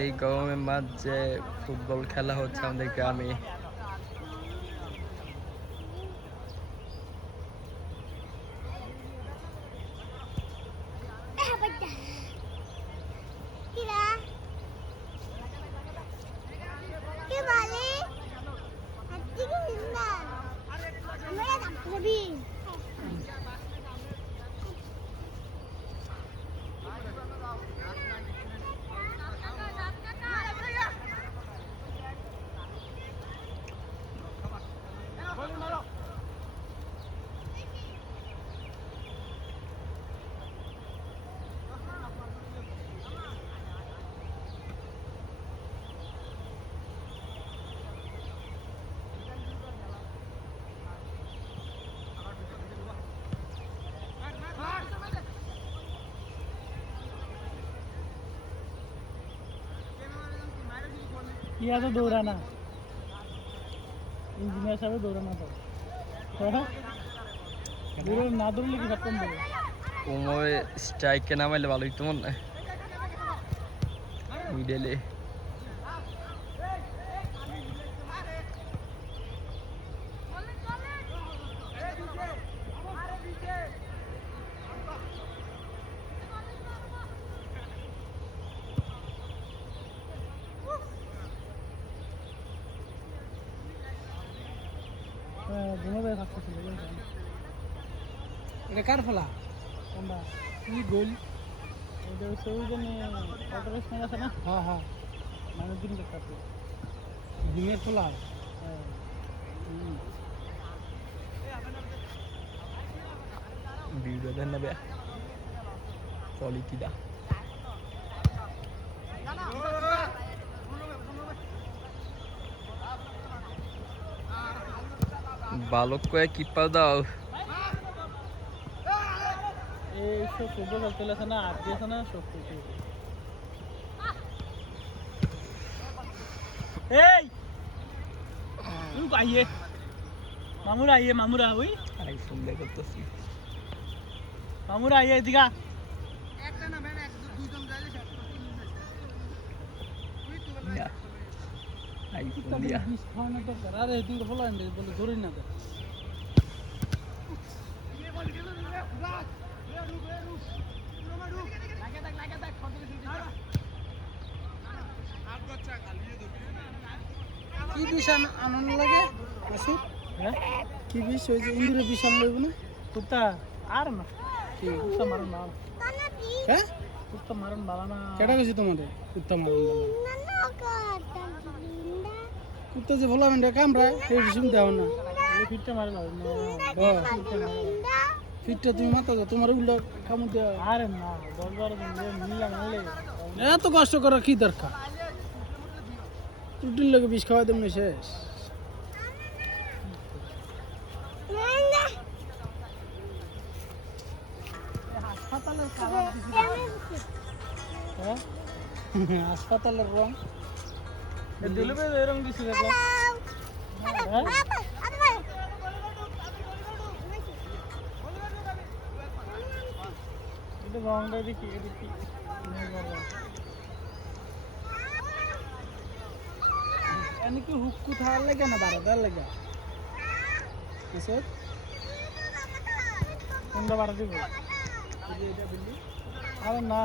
এই গরমের মাঝে ফুটবল খেলা হচ্ছে আমাদের গ্রামে। किया तो दौड़ाना इंजीनियर साहब दौड़ाना तो দৌড়ে না দৌড়লে কি খতম দেবে ওমর স্ট্রাইকে নামাইলে ভালো হইতো মনে হয় মিডলে। ঘুমাবে থাকতেছিল এটা কার ফলা কোনটা কি গোল এটা হচ্ছে ওই জন্য ওয়াটার স্মেল আছে না হ্যাঁ হ্যাঁ মানুষ দিন দেখতে ডিমের ফলা হ্যাঁ ভিডিও দেন না বে কোয়ালিটি দা বালক কয়ে কিপার দাও এই সব ফুটবল খেলতে না আর দিয়েছে না সব কিছু এই তুই আইয়ে মামুরা ওই আই সুন্দর করতেছি মামুরা আইয়ে এদিকে একটা না ম্যান এক দুইজন যাইলে আই সুন্দর বিষ খাওয়ানো তো আরে তুই তো বলা বলে ধরে না কি বিষ আনন্দ লাগে আসুক হ্যাঁ কি বিষ ওই যে ইন্দুরের বিষ আনন্দ লাগবে না কুত্তা আর না কি কুত্তা মারণ না হ্যাঁ কুত্তা মারণ বালা না কেটা গেছি তোমাদের কুত্তা মারণ কুত্তা যে ভালো মানে কামড়া সেই শুনতে হবে না ফিটটা মারে না ফিটটা তুমি মাথা দাও তোমার উল্টা কামড় দেওয়া আরে না 10-12 দিন মিলা মারলে এত কষ্ট করার কি দরকার রুটিন লোকে বিষ খাওয়াই দেবো শেষ হাসপাতালের রং দিলে রং দিছি দেখো রংটা দেখি এদিকে এনেকে হুক্কু থাকার লাগে না বাড়াদার লাগে কিসের কোনটা বাড়া দিব আরে না